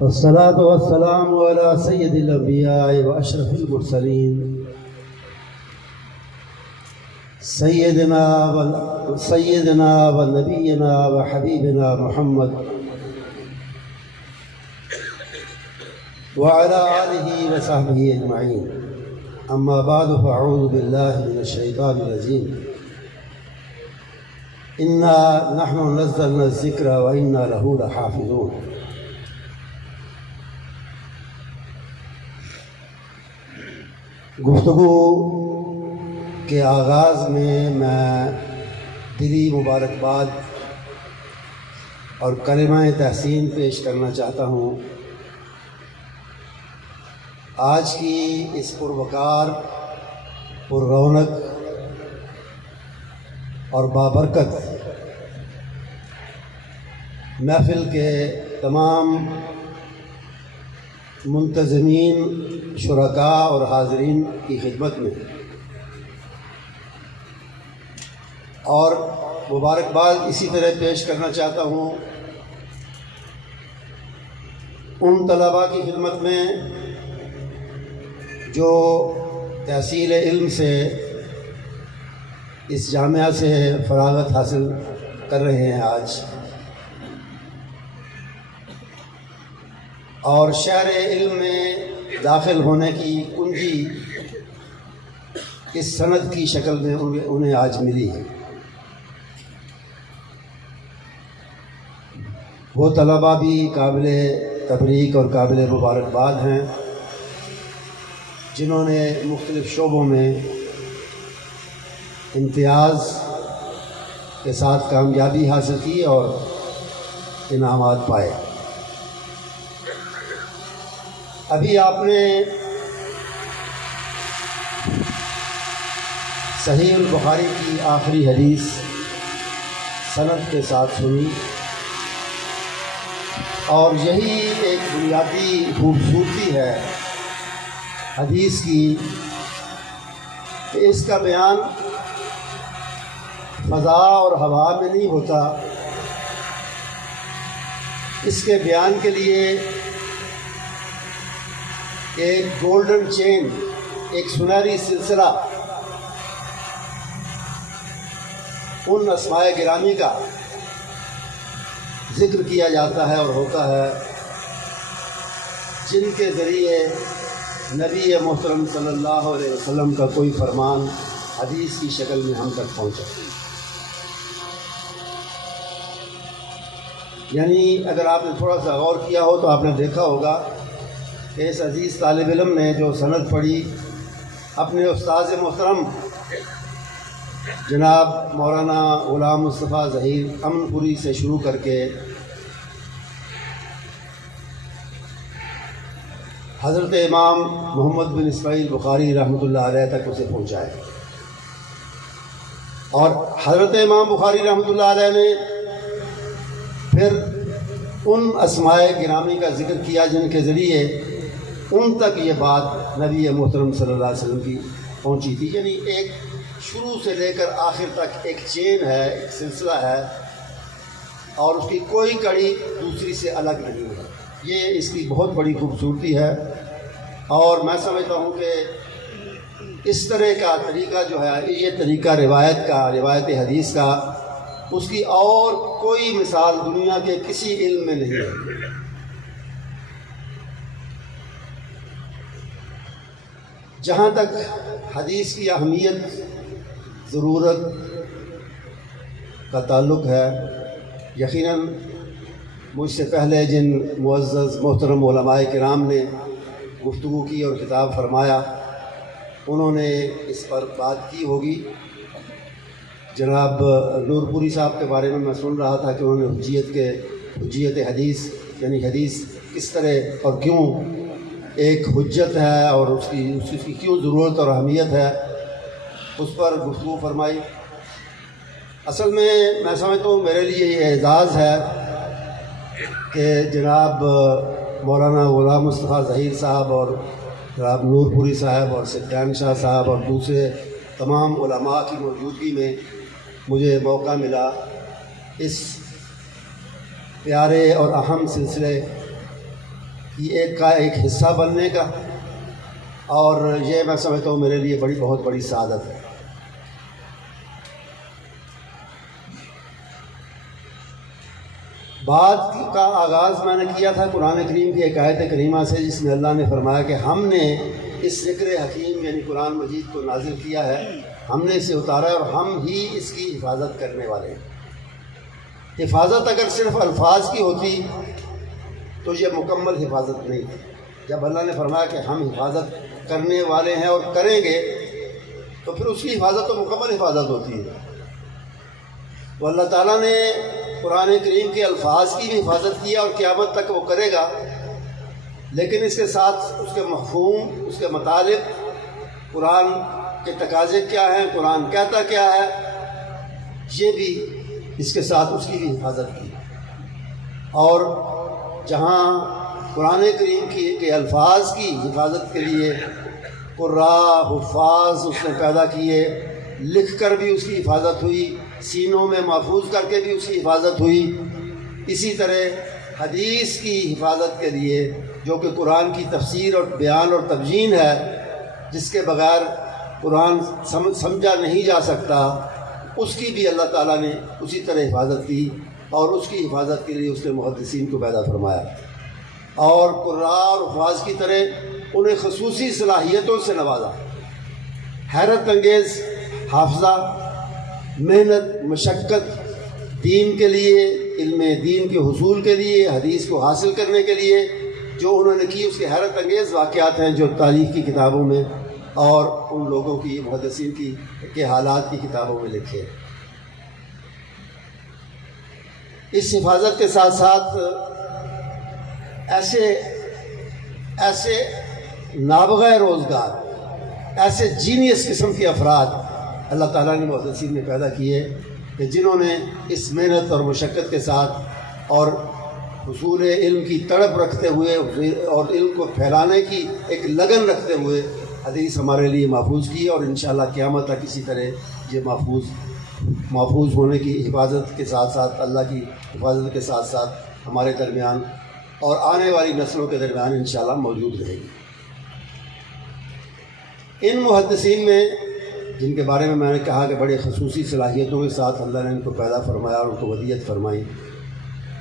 والصلاة والسلام على سيد الأنبياء وأشرف المرسلين سيدنا ونبينا وحبيبنا محمد وعلى آله وصحبه أجمعين. أما بعد فأعوذ بالله من الشيطان الرجيم. إنا نحن نزلنا الذكر وإنا له لحافظون. گفتگو کے آغاز میں دلی مبارکباد اور کلمہ تحسین پیش کرنا چاہتا ہوں. آج کی اس پروقار، پر رونق اور بابرکت محفل کے تمام منتظمین، شرکاء اور حاضرین کی خدمت میں اور مبارکباد اسی طرح پیش کرنا چاہتا ہوں ان طلباء کی خدمت میں جو تحصیل علم سے اس جامعہ سے فراغت حاصل کر رہے ہیں آج، اور شہر علم میں داخل ہونے کی کنجی اس سند کی شکل میں انہیں آج ملی ہے. وہ طلباء بھی قابل تبریک اور قابل مبارکباد ہیں جنہوں نے مختلف شعبوں میں امتیاز کے ساتھ کامیابی حاصل کی اور انعامات پائے. ابھی آپ نے صحیح البخاری کی آخری حدیث سند کے ساتھ سنی، اور یہی ایک بنیادی خوبصورتی ہے حدیث کی کہ اس کا بیان فضا اور ہوا میں نہیں ہوتا. اس کے بیان کے لیے ایک گولڈن چین، ایک سنہری سلسلہ ان اسماء گرامی کا ذکر کیا جاتا ہے اور ہوتا ہے جن کے ذریعے نبی محترم صلی اللہ علیہ وسلم کا کوئی فرمان حدیث کی شکل میں ہم تک پہنچا. یعنی اگر آپ نے تھوڑا سا غور کیا ہو تو آپ نے دیکھا ہوگا کہ اس عزیز طالب علم نے جو سند پڑھی اپنے استاذ محترم جناب مولانا غلام مصطفیٰ ظہیر امن پوری سے شروع کر کے حضرت امام محمد بن اسماعیل بخاری رحمۃ اللہ علیہ تک اسے پہنچائے، اور حضرت امام بخاری رحمۃ اللہ علیہ نے پھر ان اسماء گرامی کا ذکر کیا جن کے ذریعے ان تک یہ بات نبی محترم صلی اللہ علیہ وسلم کی پہنچی تھی. یعنی ایک شروع سے لے کر آخر تک ایک چین ہے، ایک سلسلہ ہے، اور اس کی کوئی کڑی دوسری سے الگ نہیں ہے. یہ اس کی بہت بڑی خوبصورتی ہے، اور میں سمجھتا ہوں کہ اس طرح کا طریقہ جو ہے، یہ طریقہ روایت حدیث کا، اس کی اور کوئی مثال دنیا کے کسی علم میں نہیں ہے. جہاں تک حدیث کی اہمیت، ضرورت کا تعلق ہے، یقیناً مجھ سے پہلے جن معزز محترم علماء کرام نے گفتگو کی اور خطاب فرمایا انہوں نے اس پر بات کی ہوگی. جناب نور پوری صاحب کے بارے میں سن رہا تھا کہ انہوں نے حجیت حدیث، یعنی حدیث کس طرح اور کیوں ایک حجت ہے اور اس کی کیوں ضرورت اور اہمیت ہے، اس پر گفتگو فرمائی. اصل میں سمجھتا ہوں میرے لیے یہ اعزاز ہے کہ جناب مولانا غلام مصطفیٰ ظہیر صاحب اور جناب نور پوری صاحب اور سفیان شاہ صاحب اور دوسرے تمام علماء کی موجودگی میں مجھے موقع ملا اس پیارے اور اہم سلسلے ایک کا ایک حصہ بننے کا، اور یہ میں سمجھتا ہوں میرے لیے بہت بڑی سعادت ہے۔ بات کا آغاز میں نے کیا تھا قرآن کریم کی ایک آیت کریمہ سے، جس میں اللہ نے فرمایا کہ ہم نے اس ذکر حکیم یعنی قرآن مجید کو نازل کیا ہے، ہم نے اسے اتارا ہے، اور ہم ہی اس کی حفاظت کرنے والے ہیں۔ حفاظت اگر صرف الفاظ کی ہوتی تو یہ مکمل حفاظت نہیں تھی۔ جب اللہ نے فرمایا کہ ہم حفاظت کرنے والے ہیں اور کریں گے، تو پھر اس کی حفاظت تو مکمل حفاظت ہوتی ہے۔ تو اللہ تعالیٰ نے قرآن کریم کے الفاظ کی بھی حفاظت کی ہے، اور قیامت تک وہ کرے گا، لیکن اس کے ساتھ اس کے مفہوم، اس کے مطالب، قرآن کے تقاضے کیا ہیں، قرآن کہتا کیا ہے، یہ بھی اس کے ساتھ اس کی بھی حفاظت کی۔ اور جہاں قرآن کریم کے الفاظ کی حفاظت کے لیے قراء، حفاظ اس نے پیدا کیے، لکھ کر بھی اس کی حفاظت ہوئی، سینوں میں محفوظ کر کے بھی اس کی حفاظت ہوئی، اسی طرح حدیث کی حفاظت کے لیے جو کہ قرآن کی تفسیر اور بیان اور تبیین ہے، جس کے بغیر قرآن سمجھا نہیں جا سکتا، اس کی بھی اللہ تعالیٰ نے اسی طرح حفاظت کی، اور اس کی حفاظت کے لیے اس نے محدثین کو پیدا فرمایا، اور قراء اور حفاظ کی طرح انہیں خصوصی صلاحیتوں سے نوازا۔ حیرت انگیز حافظہ، محنت، مشقت دین کے لیے، علم دین کے حصول کے لیے، حدیث کو حاصل کرنے کے لیے جو انہوں نے کی، اس کے حیرت انگیز واقعات ہیں جو تاریخ کی کتابوں میں اور ان لوگوں کی محدثین کے حالات کی کتابوں میں لکھے۔ اس حفاظت کے ساتھ ساتھ ایسے نابغہ روزگار، ایسے جینیس قسم کے افراد اللہ تعالیٰ نے محدثین میں پیدا کیے کہ جنہوں نے اس محنت اور مشقت کے ساتھ اور حصول علم کی تڑپ رکھتے ہوئے اور علم کو پھیلانے کی ایک لگن رکھتے ہوئے حدیث ہمارے لیے محفوظ کی، اور انشاءاللہ قیامت تک اسی طرح یہ محفوظ ہونے کی حفاظت کے ساتھ ساتھ، اللہ کی حفاظت کے ساتھ ساتھ ہمارے درمیان اور آنے والی نسلوں کے درمیان انشاءاللہ موجود رہے گی۔ ان محدثین میں جن کے بارے میں نے کہا کہ بڑے خصوصی صلاحیتوں کے ساتھ اللہ نے ان کو پیدا فرمایا اور ان کو ودیت فرمائی،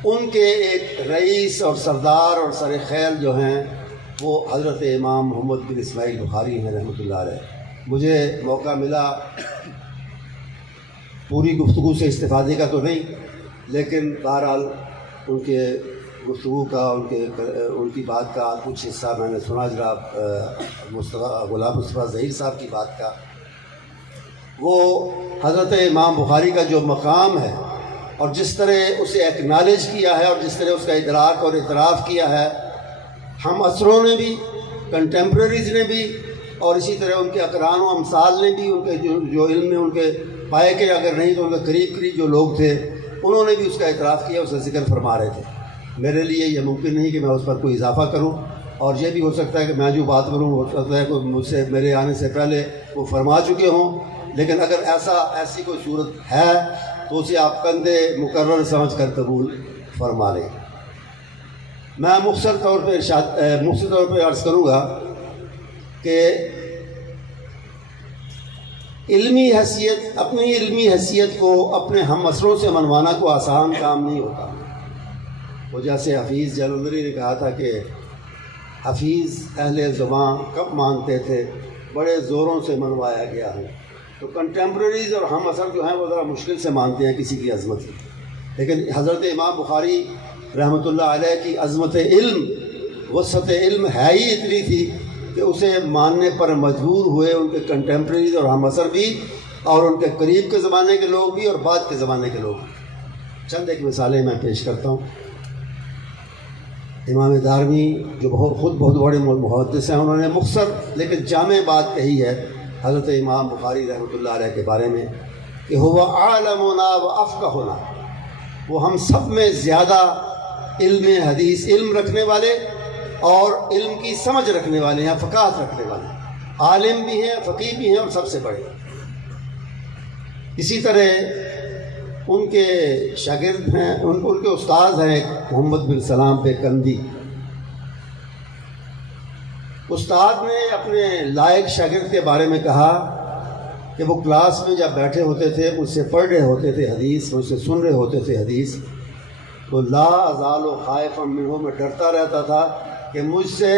ان کے ایک رئیس اور سردار اور سر خیل جو ہیں وہ حضرت امام محمد بن اسماعیل بخاری ہیں رحمۃ اللہ علیہ۔ مجھے موقع ملا پوری گفتگو سے استفادے کا تو نہیں، لیکن بہرحال ان کے گفتگو کا، ان کی بات کا کچھ حصہ میں نے سنا جناب غلام مصطفیٰ ظہیر صاحب کی بات کا۔ وہ حضرت امام بخاری کا جو مقام ہے اور جس طرح اسے ایکنالج کیا ہے اور جس طرح اس کا ادراک اور اعتراف کیا ہے، ہم عصروں نے بھی، کنٹمپریریز نے بھی، اور اسی طرح ان کے اقران و امثال نے بھی، ان کے جو علم میں ان کے پائے کے اگر نہیں تو ان کے قریب جو لوگ تھے، انہوں نے بھی اس کا اعتراف کیا، اس کا ذکر فرما رہے تھے۔ میرے لیے یہ ممکن نہیں کہ میں اس پر کوئی اضافہ کروں، اور یہ بھی ہو سکتا ہے کہ میں جو بات کروں ہو سکتا ہے کہ مجھ سے میرے آنے سے پہلے وہ فرما چکے ہوں، لیکن اگر ایسی کوئی صورت ہے تو اسے آپ کندھے مقرر سمجھ کر قبول فرما لیں۔ میں مختصر طور پہ عرض کروں گا کہ اپنی علمی حیثیت کو اپنے ہم عصروں سے منوانا کو آسان کام نہیں ہوتا۔ وہ جیسے حفیظ جلندری نے کہا تھا کہ حفیظ اہل زباں کب مانتے تھے، بڑے زوروں سے منوایا گیا ہوں۔ تو کنٹمپریریز اور ہم عصر جو ہیں وہ ذرا مشکل سے مانتے ہیں کسی کی عظمت کی، لیکن حضرت امام بخاری رحمۃ اللہ علیہ کی عظمت علم، وسعت علم ہے ہی اتنی تھی کہ اسے ماننے پر مجبور ہوئے ان کے کنٹمپریریز اور ہم عصر بھی، اور ان کے قریب کے زمانے کے لوگ بھی اور بعد کے زمانے کے لوگ بھی۔ چند ایک مثالیں میں پیش کرتا ہوں۔ امام دارمی جو خود بہت بڑے محدث ہیں، انہوں نے مختصر لیکن جامع بات کہی ہے حضرت امام بخاری رحمۃ اللہ علیہ کے بارے میں کہ ہوا عالمنا و افقہنا، وہ ہم سب میں زیادہ علم حدیث، علم رکھنے والے اور علم کی سمجھ رکھنے والے ہیں، فقاہت رکھنے والے ہیں، عالم بھی ہیں، فقیہ بھی ہیں اور سب سے بڑے۔ اسی طرح ان کے شاگرد ہیں، ان کے استاد ہیں محمد بن سلام پہ کندی، استاد نے اپنے لائق شاگرد کے بارے میں کہا کہ وہ کلاس میں جب بیٹھے ہوتے تھے مجھ سے پڑھ رہے ہوتے تھے حدیث، مجھ سے سن رہے ہوتے تھے حدیث، تو لا ازال خائفا منہ، میں ڈرتا رہتا تھا کہ مجھ سے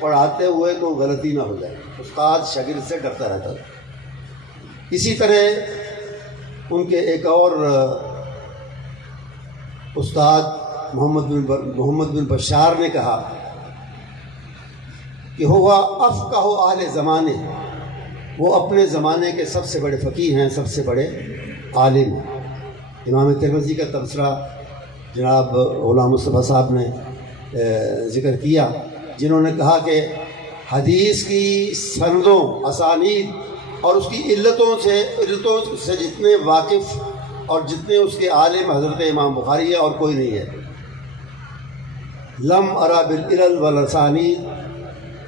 پڑھاتے ہوئے کوئی غلطی نہ ہو جائے۔ استاد شاگرد سے ڈرتا رہتا تھا۔ اسی طرح ان کے ایک اور استاد محمد بن بشار نے کہا کہ ہوا افقہ اہل زمانے، وہ اپنے زمانے کے سب سے بڑے فقیہ ہیں، سب سے بڑے عالم ہیں۔ امام ترمذی کا تبصرہ جناب غلام مصطفیٰ صاحب نے ذکر کیا، جنہوں نے کہا کہ حدیث کی سندوں، اسانید اور اس کی علتوں سے جتنے واقف اور جتنے اس کے عالم حضرت امام بخاری ہے اور کوئی نہیں ہے۔ لم ارا بالعلل والاسانید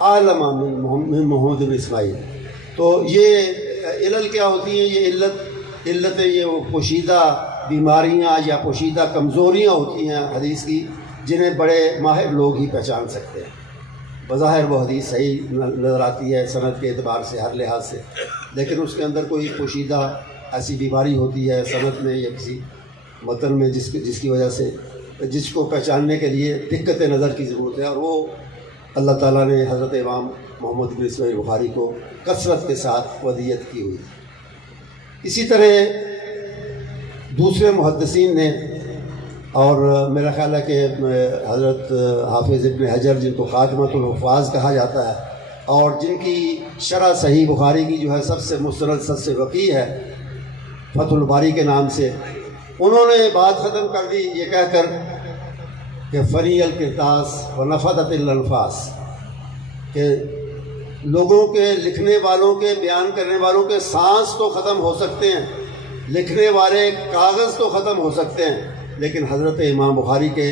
عالم من محمد بن اسماعیل۔ تو یہ علل کیا ہوتی ہیں؟ یہ علتیں یہ وہ پوشیدہ بیماریاں یا پوشیدہ کمزوریاں ہوتی ہیں حدیث کی، جنہیں بڑے ماہر لوگ ہی پہچان سکتے ہیں۔ بظاہر وہ حدیث صحیح نظر آتی ہے سند کے اعتبار سے، ہر لحاظ سے، لیکن اس کے اندر کوئی پوشیدہ ایسی بیماری ہوتی ہے سند میں یا کسی متن میں جس کی وجہ سے جس کو پہچاننے کے لیے دقت نظر کی ضرورت ہے، اور وہ اللہ تعالیٰ نے حضرت امام محمد بن اسماعیل بخاری کو کثرت کے ساتھ ودیت کی ہوئی۔ اسی طرح دوسرے محدثین نے، اور میرا خیال ہے کہ حضرت حافظ ابن حجر، جن کو خاتمۃ الحفاظ کہا جاتا ہے اور جن کی شرح صحیح بخاری کی جو ہے سب سے مستند، سب سے وقیع ہے، فتح الباری کے نام سے، انہوں نے بات ختم کر دی یہ کہہ کر کہ فنی القرطاس و نفدت الانفاس، کہ لوگوں کے، لکھنے والوں کے، بیان کرنے والوں کے سانس تو ختم ہو سکتے ہیں، لکھنے والے کاغذ تو ختم ہو سکتے ہیں، لیکن حضرت امام بخاری کے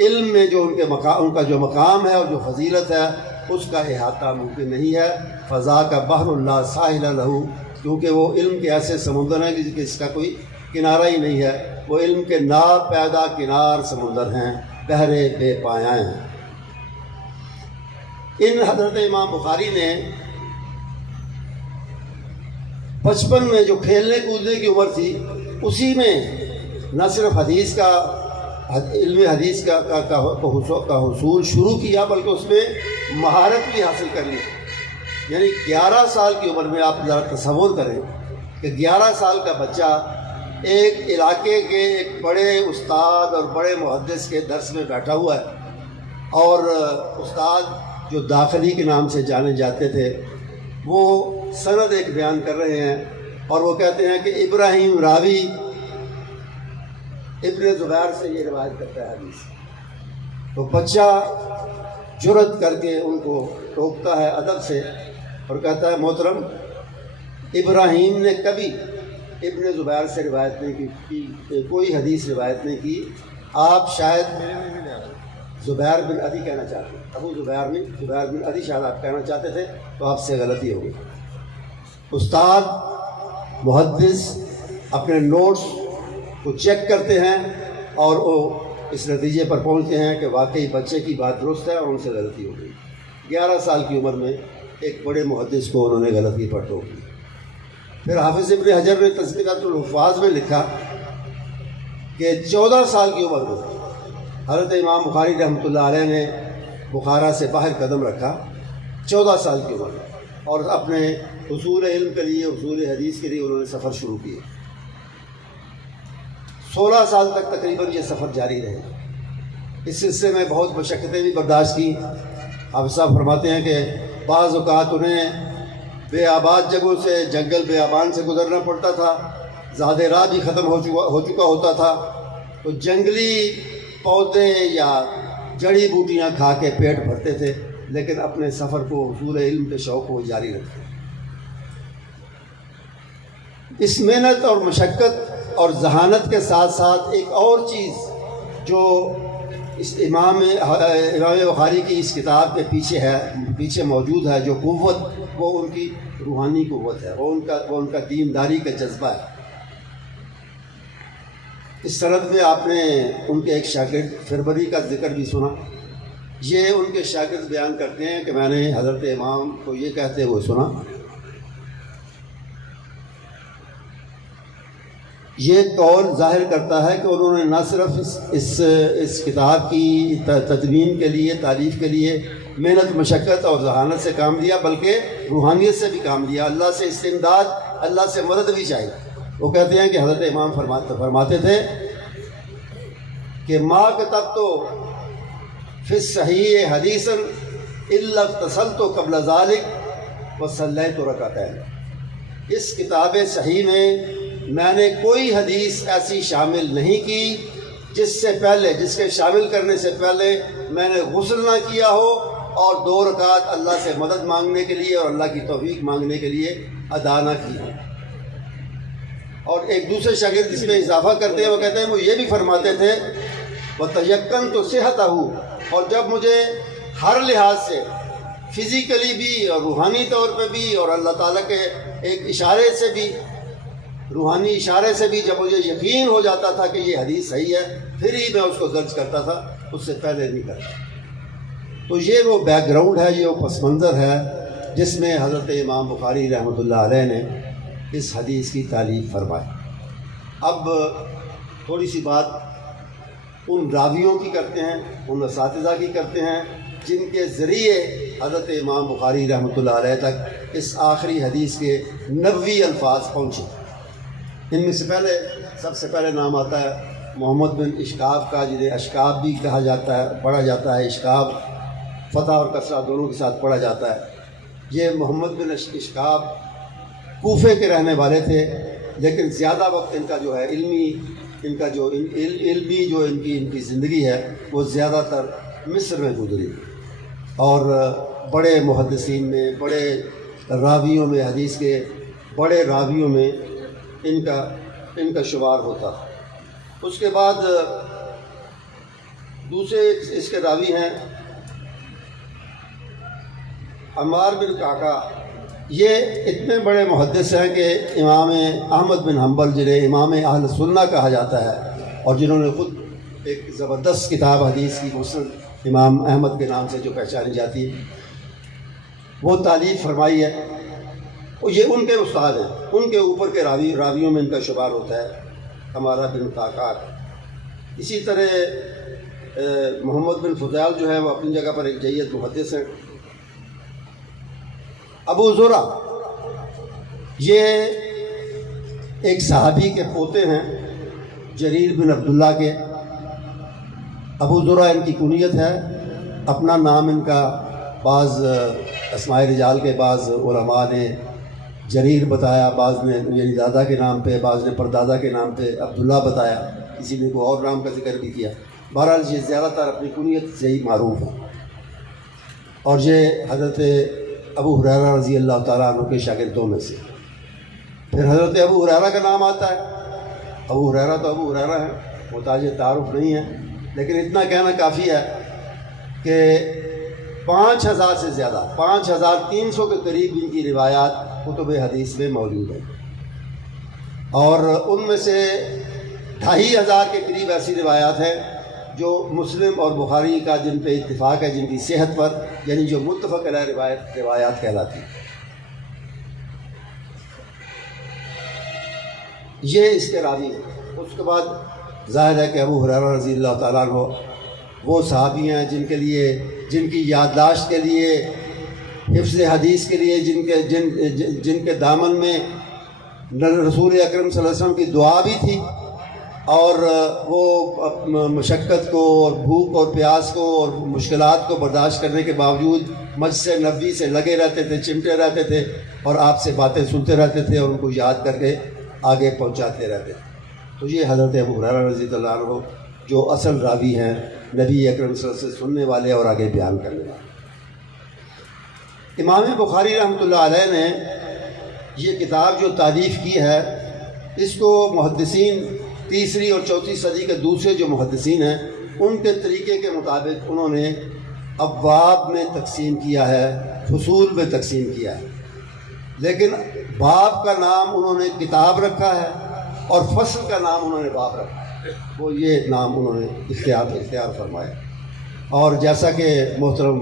علم میں جو ان کا جو مقام ہے اور جو فضیلت ہے اس کا احاطہ ممکن نہیں ہے۔ فضا کا بحر اللہ ساحل لہو، کیونکہ وہ علم کے ایسے سمندر ہیں کہ اس کا کوئی کنارہ ہی نہیں ہے، وہ علم کے نا پیدا کنار سمندر ہیں، گہرے بے پایاں ہیں۔ ان حضرت امام بخاری نے بچپن میں جو کھیلنے کودنے کی عمر تھی، اسی میں نہ صرف حدیث کا، علم حدیث کا حصول شروع کیا، بلکہ اس میں مہارت بھی حاصل کر لی۔ یعنی 11 سال کی عمر میں آپ ذرا تصور کریں کہ 11 سال کا بچہ ایک علاقے کے ایک بڑے استاد اور بڑے محدث کے درس میں بیٹھا ہوا ہے، اور استاد جو داخلی کے نام سے جانے جاتے تھے وہ سند ایک بیان کر رہے ہیں، اور وہ کہتے ہیں کہ ابراہیم راوی ابن زبیر سے یہ روایت کرتا ہے حدیث۔ تو بچہ جرأت کر کے ان کو ٹوکتا ہے ادب سے اور کہتا ہے محترم، ابراہیم نے کبھی ابن زبیر سے روایت نہیں کی، کوئی حدیث روایت نہیں کی، آپ شاید زبیر بن عدی کہنا چاہتے ہیں، ابو زبیر نہیں، زبیر بن عدی شاید آپ کہنا چاہتے تھے، تو آپ سے غلطی ہو گئی۔ استاد محدث اپنے نوٹس کو چیک کرتے ہیں اور وہ اس نتیجے پر پہنچتے ہیں کہ واقعی بچے کی بات درست ہے اور ان سے غلطی ہو گئی۔ 11 سال کی عمر میں ایک بڑے محدث کو انہوں نے غلطی پر ٹوک دی۔ پھر حافظ ابن حجر نے تذکرۃ الحفاظ میں لکھا کہ 14 سال کی عمر میں حضرت امام بخاری رحمۃ اللہ علیہ نے بخارا سے باہر قدم رکھا، 14 سال کی عمر میں، اور اپنے حصول علم کے لیے، حصول حدیث کے لیے انہوں نے سفر شروع کیے۔ 16 سال تک تقریباً یہ سفر جاری رہے۔ اس سلسلے میں بہت مشقتیں بھی برداشت کی۔ حافظ صاحب فرماتے ہیں کہ بعض اوقات انہیں بے آباد جگہوں سے، جنگل بیابان سے گزرنا پڑتا تھا، زیادہ راہ بھی ختم ہو چکا ہوتا تھا، تو جنگلی پودے یا جڑی بوٹیاں کھا کے پیٹ بھرتے تھے، لیکن اپنے سفر کو، حصول علم کے شوق کو جاری رکھتے۔ اس محنت اور مشقت اور ذہانت کے ساتھ ساتھ ایک اور چیز جو اس امام بخاری کی اس کتاب کے پیچھے موجود ہے، جو قوت، وہ ان کی روحانی قوت ہے، وہ ان کا دینداری کا جذبہ ہے۔ اس سند میں آپ نے ان کے ایک شاگرد فربری کا ذکر بھی سنا، یہ ان کے شاگرد بیان کرتے ہیں کہ میں نے حضرت امام کو یہ کہتے ہوئے سنا، یہ قول ظاہر کرتا ہے کہ انہوں نے نہ صرف اس کتاب کی تدوین کے لیے، تالیف کے لیے محنت، مشقت اور ذہانت سے کام لیا، بلکہ روحانیت سے بھی کام لیا، اللہ سے استمداد، اللہ سے مدد بھی چاہیے۔ وہ کہتے ہیں کہ حضرت امام فرماتے تھے کہ ما کتبت فی الصحیح حدیثا الا اغتسلت قبل ذلك وصلیت رکعتین۔ اس کتاب صحیح میں نے کوئی حدیث ایسی شامل نہیں کی جس کے شامل کرنے سے پہلے میں نے غسل نہ کیا ہو اور 2 رکعت اللہ سے مدد مانگنے کے لیے اور اللہ کی توفیق مانگنے کے لیے ادا نہ کی ہو۔ اور ایک دوسرے شاگرد اس میں اضافہ کرتے ہیں، وہ کہتے ہیں وہ یہ بھی فرماتے تھے وَتَيَقَّنْتُ صِحَتَهُ، اور جب مجھے ہر لحاظ سے فزیکلی بھی اور روحانی طور پہ بھی اور اللہ تعالیٰ کے ایک اشارے سے بھی، روحانی اشارے سے بھی جب مجھے یقین ہو جاتا تھا کہ یہ حدیث صحیح ہے، پھر ہی میں اس کو درج کرتا تھا، اس سے پہلے نہیں کرتا۔ تو یہ وہ بیک گراؤنڈ ہے، یہ وہ پس منظر ہے جس میں حضرت امام بخاری رحمۃ اللہ علیہ نے اس حدیث کی تعلیف فرمائی۔ اب تھوڑی سی بات ان راویوں کی کرتے ہیں، ان اساتذہ کی کرتے ہیں جن کے ذریعے حضرت امام بخاری رحمۃ اللہ علیہ تک اس آخری حدیث کے 90 الفاظ پہنچے۔ ان میں سے سب سے پہلے نام آتا ہے محمد بن اشکاب کا، جنہیں اشکاب بھی کہا جاتا ہے، پڑھا جاتا ہے، اشکاب فتح اور کسرہ دونوں کے ساتھ پڑھا جاتا ہے۔ یہ محمد بن اشکاب کوفے کے رہنے والے تھے، لیکن زیادہ وقت ان کا جو ہے علمی جو ان کی زندگی ہے وہ زیادہ تر مصر میں گزری، اور بڑے محدثین میں، بڑے راویوں میں، حدیث کے بڑے راویوں میں ان کا شمار ہوتا۔ اس کے بعد دوسرے اس کے راوی ہیں عمار بن کعکع۔ یہ اتنے بڑے محدث ہیں کہ امام احمد بن حنبل، جنہیں امام اہل سنہ کہا جاتا ہے اور جنہوں نے خود ایک زبردست کتاب حدیث کی مسند امام احمد کے نام سے جو پہچانی جاتی ہے، وہ تالیف فرمائی ہے، یہ ان کے استاد ہیں، ان کے اوپر کے راویوں میں ان کا شمار ہوتا ہے عمار بن کعکع۔ اسی طرح محمد بن فضیل جو ہے وہ اپنی جگہ پر ایک جید محدث ہیں۔ ابو زرع یہ ایک صحابی کے پوتے ہیں، جریر بن عبداللہ کے۔ ابو زرع ان کی کنیت ہے، اپنا نام ان کا بعض اسماء رجال کے بعض علماء نے جریر بتایا، بعض نے یعنی دادا کے نام پہ، بعض نے پردادا کے نام پہ عبداللہ بتایا، کسی نے کوئی اور نام کا ذکر بھی کیا۔ بہرحال یہ زیادہ تر اپنی کنیت سے ہی معروف ہے، اور یہ حضرت ابو ہریرہ رضی اللہ تعالیٰ عنہ کے شاگردوں میں سے۔ پھر حضرت ابو ہریرہ کا نام آتا ہے۔ ابو ہریرہ تو ابو ہریرہ ہے، محتاج تعارف نہیں ہے، لیکن اتنا کہنا کافی ہے کہ 5000 سے زیادہ، 5300 کے قریب ان کی روایات کتب حدیث میں موجود ہیں، اور ان میں سے 2500 کے قریب ایسی روایات ہیں جو مسلم اور بخاری کا جن پہ اتفاق ہے، جن کی صحت پر، یعنی جو متفق علیہ روایات کہلاتی ہیں۔ یہ اس کے راوی ہیں۔ اس کے بعد ظاہر ہے کہ ابو ہریرہ رضی اللہ تعالیٰ عنہ وہ صحابی ہیں جن کی یادداشت کے لیے، حفظ حدیث کے لیے، جن کے دامن میں رسول اکرم صلی اللہ علیہ وسلم کی دعا بھی تھی، اور وہ مشقت کو اور بھوک اور پیاس کو اور مشکلات کو برداشت کرنے کے باوجود مجلس نبوی سے لگے رہتے تھے، چمٹے رہتے تھے، اور آپ سے باتیں سنتے رہتے تھے اور ان کو یاد کر کے آگے پہنچاتے رہتے تھے۔ تو یہ حضرت ابو ہریرہ رضی اللہ عنہ جو اصل راوی ہیں، نبی اکرم صلی اللہ علیہ وسلم سے سننے والے اور آگے بیان کرنے والے۔ امام بخاری رحمۃ اللہ علیہ نے یہ کتاب جو تالیف کی ہے، اس کو محدثین 3 اور 4 صدی کے دوسرے جو محدثین ہیں، ان کے طریقے کے مطابق انہوں نے ابواب میں تقسیم کیا ہے، فصول میں تقسیم کیا ہے، لیکن باب کا نام انہوں نے کتاب رکھا ہے اور فصل کا نام انہوں نے باب رکھا ہے، وہ یہ نام انہوں نے اختیار فرمایا۔ اور جیسا کہ محترم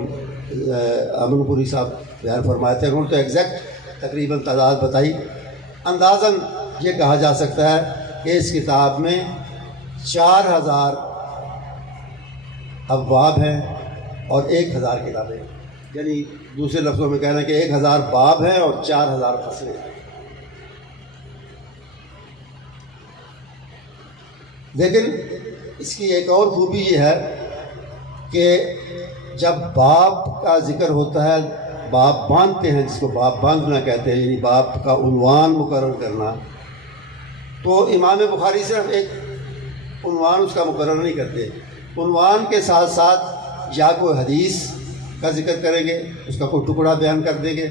امن پوری صاحب بیان فرمائے تھے، انہوں نے تو ایگزیکٹ تقریباً تعداد بتائی، اندازاً یہ کہا جا سکتا ہے کہ اس کتاب میں 4000 ابواب ہیں اور 1000 کتابیں، یعنی دوسرے لفظوں میں کہنا ہے کہ 1000 باب ہیں اور 4000 فصلیں ہیں۔ لیکن اس کی ایک اور خوبی یہ ہے کہ جب باب کا ذکر ہوتا ہے، باب باندھتے ہیں جس کو باب باندھنا کہتے ہیں، یعنی باب کا عنوان مقرر کرنا، تو امام بخاری صرف ایک عنوان اس کا مقرر نہیں کرتے، عنوان کے ساتھ ساتھ یا کوئی حدیث کا ذکر کریں گے، اس کا کوئی ٹکڑا بیان کر دیں گے،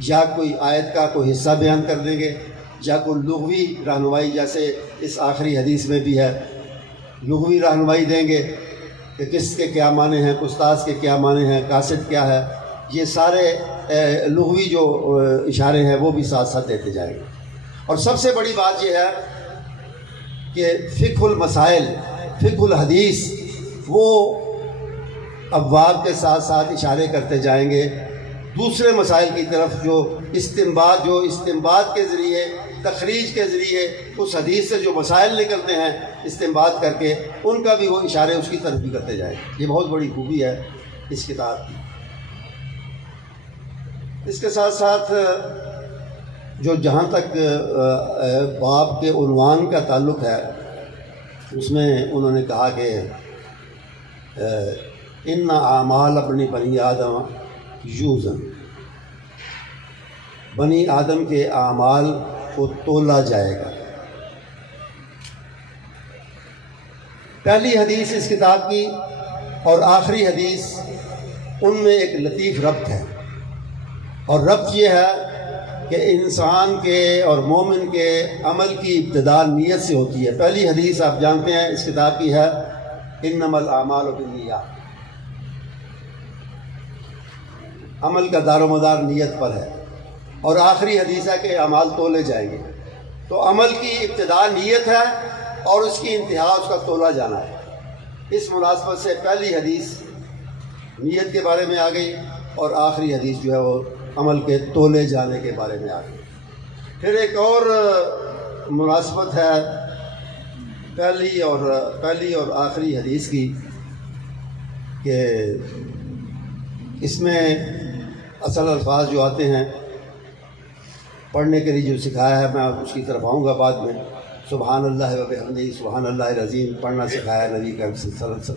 یا کوئی آیت کا کوئی حصہ بیان کر دیں گے، یا کوئی لغوی رہنمائی، جیسے اس آخری حدیث میں بھی ہے، لغوی رہنمائی دیں گے کہ کس کے کیا معنی ہیں، استاذ کے کیا معنی ہیں، قاصد کیا ہے، یہ سارے لغوی جو اشارے ہیں وہ بھی ساتھ ساتھ دیتے جائیں گے۔ اور سب سے بڑی بات یہ ہے کہ فقہ المسائل، فقہ الحدیث، وہ ابواب کے ساتھ ساتھ اشارے کرتے جائیں گے دوسرے مسائل کی طرف، جو استنباط کے ذریعے، تخریج کے ذریعے اس حدیث سے جو مسائل نکلتے ہیں استنباط کر کے، ان کا بھی وہ اشارے اس کی طرف بھی کرتے جائیں گے۔ یہ بہت بڑی خوبی ہے اس کتاب کی۔ اس کے ساتھ ساتھ جو جہاں تک باب کے عنوان کا تعلق ہے، اس میں انہوں نے کہا کہ ان اعمال اپنی بنی آدم یوزن، بنی آدم کے اعمال کو تولا جائے گا۔ پہلی حدیث اس کتاب کی اور آخری حدیث، ان میں ایک لطیف ربط ہے، اور ربط یہ ہے کہ انسان کے اور مومن کے عمل کی ابتدا نیت سے ہوتی ہے۔ پہلی حدیث آپ جانتے ہیں اس کتاب کی ہے انما الاعمال بالنیات، عمل کا دار و مدار نیت پر ہے، اور آخری حدیث ہے کہ اعمال تولے جائیں گے۔ تو عمل کی ابتدا نیت ہے اور اس کی انتہا اس کا تولا جانا ہے۔ اس مناسبت سے پہلی حدیث نیت کے بارے میں آ گئی اور آخری حدیث جو ہے وہ عمل کے تولے جانے کے بارے میں آ گئی۔ پھر ایک اور مناسبت ہے پہلی اور آخری حدیث کی کہ اس میں اصل الفاظ جو آتے ہیں پڑھنے کے لیے جو سکھایا ہے، میں اس کی طرف آؤں گا بعد میں، سبحان اللہ و بحمدہ، سبحان اللہ العظیم پڑھنا سکھایا نبی کریم صلی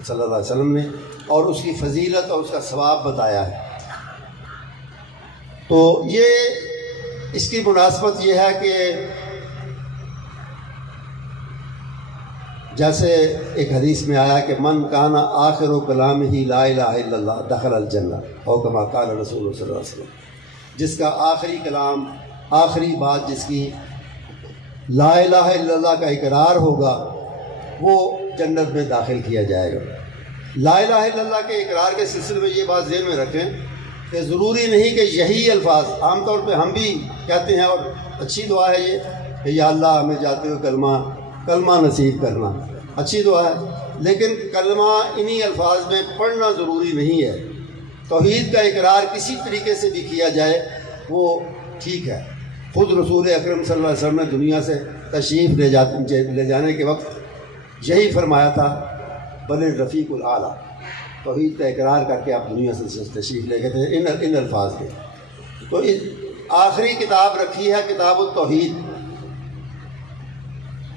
اللہ علیہ وسلم نے، اور اس کی فضیلت اور اس کا ثواب بتایا ہے۔ تو یہ اس کی مناسبت یہ ہے کہ جیسے ایک حدیث میں آیا کہ من کان آخر کلامہ لا الہ الا اللہ دخل الجنہ، او کما قال رسول اللہ صلی اللہ علیہ وسلم، جس کا آخری کلام، آخری بات جس کی لا الہ الا اللہ کا اقرار ہوگا، وہ جنت میں داخل کیا جائے گا۔ لا الہ الا اللہ کے اقرار کے سلسلے میں یہ بات ذہن میں رکھیں کہ ضروری نہیں کہ یہی الفاظ، عام طور پہ ہم بھی کہتے ہیں اور اچھی دعا ہے یہ کہ یا اللہ ہمیں جاتے ہوئے کلمہ نصیب کرنا، اچھی دعا ہے، لیکن کلمہ انہی الفاظ میں پڑھنا ضروری نہیں ہے۔ توحید کا اقرار کسی طریقے سے بھی کیا جائے وہ ٹھیک ہے۔ خود رسول اکرم صلی اللہ علیہ وسلم نے دنیا سے تشریف لے جانے کے وقت یہی فرمایا تھا، بل رفیق الاعلیٰ، توحید کا اقرار کر کے آپ دنیا سے تشریف لے گئے تھے ان الفاظ کے۔ تو آخری کتاب رکھی ہے کتاب التوحید۔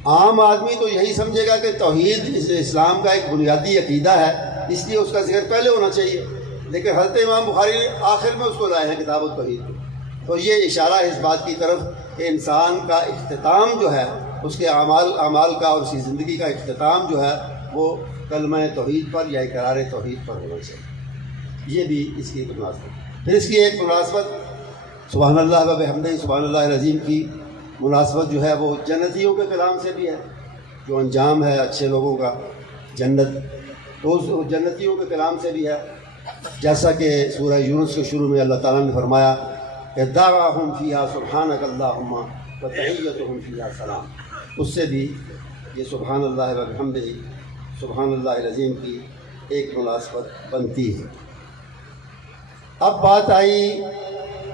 عام آدمی تو یہی سمجھے گا کہ توحید اسلام کا ایک بنیادی عقیدہ ہے، اس لیے اس کا ذکر پہلے ہونا چاہیے، لیکن حضرت امام بخاری نے آخر میں اس کو لائے ہیں کتاب التوحید۔ تو یہ اشارہ ہے اس بات کی طرف کہ انسان کا اختتام جو ہے، اس کے اعمال کا اور اس کی زندگی کا اختتام جو ہے وہ کلمہ توحید پر یا اقرار توحید پر ہونا چاہیے۔ یہ بھی اس کی مناسبت۔ پھر اس کی ایک مناسبت سبحان اللہ و بحمدہ سبحان اللہ العظیم کی مناسبت جو ہے وہ جنتیوں کے کلام سے بھی ہے، جو انجام ہے اچھے لوگوں کا جنت، تو اس جنتیوں کے کلام سے بھی ہے، جیسا کہ سورہ یونس کے شروع میں اللہ تعالیٰ نے فرمایا کہ دعواہم فیہا سبحانک اللہم و تحیتہم فیہا سلام، اس سے بھی یہ سبحان اللہ و بحمدہ سبحان اللہ العظیم کی ایک مناسبت بنتی ہے۔ اب بات آئی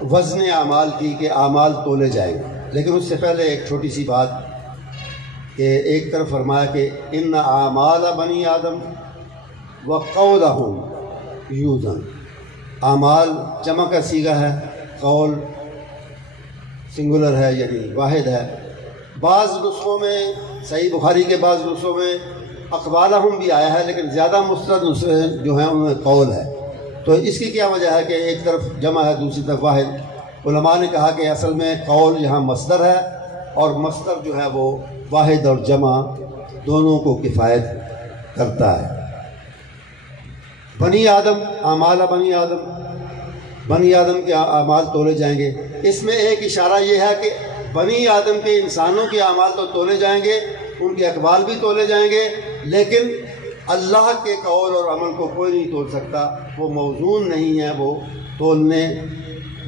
وزن اعمال کی کہ اعمال تولے جائیں گے، لیکن اس سے پہلے ایک چھوٹی سی بات کہ ایک طرف فرمایا کہ ان اعمال بنی آدم وقولہم یوزن، اعمال جمع کا صیغہ ہے، قول سنگولر ہے یعنی واحد ہے۔ بعض نسخوں میں، صحیح بخاری کے بعض نسخوں میں اقوالہم بھی آیا ہے، لیکن زیادہ مستند نسخے جو ہیں ان میں قول ہے۔ تو اس کی کیا وجہ ہے کہ ایک طرف جمع ہے دوسری طرف واحد؟ علماء نے کہا کہ اصل میں قول یہاں مصدر ہے، اور مصدر جو ہے وہ واحد اور جمع دونوں کو کفایت کرتا ہے۔ بنی آدم، اعمال بنی آدم، بنی آدم کے اعمال تولے جائیں گے۔ اس میں ایک اشارہ یہ ہے کہ بنی آدم کے انسانوں کے اعمال تو تولے جائیں گے، ان کے اقوال بھی تولے جائیں گے، لیکن اللہ کے قول اور عمل کو کوئی نہیں تول سکتا، وہ موزون نہیں ہے، وہ تولنے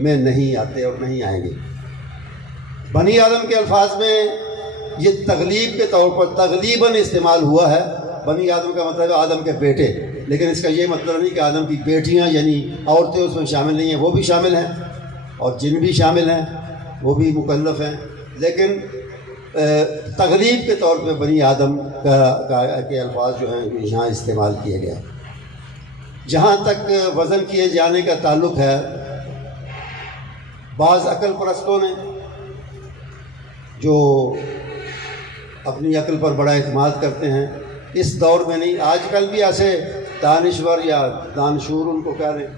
میں نہیں آتے اور نہیں آئیں گے۔ بنی آدم کے الفاظ میں یہ تغلیب کے طور پر تغلیباً استعمال ہوا ہے۔ بنی آدم کا مطلب ہے آدم کے بیٹے، لیکن اس کا یہ مطلب نہیں کہ آدم کی بیٹیاں یعنی عورتیں اس میں شامل نہیں ہیں، وہ بھی شامل ہیں، اور جن بھی شامل ہیں، وہ بھی مکلف ہیں، لیکن تغلیب کے طور پہ بنی آدم کے الفاظ جو ہیں یہاں استعمال کیے گئے۔ جہاں تک وزن کیے جانے کا تعلق ہے، بعض عقل پرستوں نے جو اپنی عقل پر بڑا اعتماد کرتے ہیں، اس دور میں نہیں، آج کل بھی ایسے دانشور یا دانشور ان کو کہہ رہے ہیں،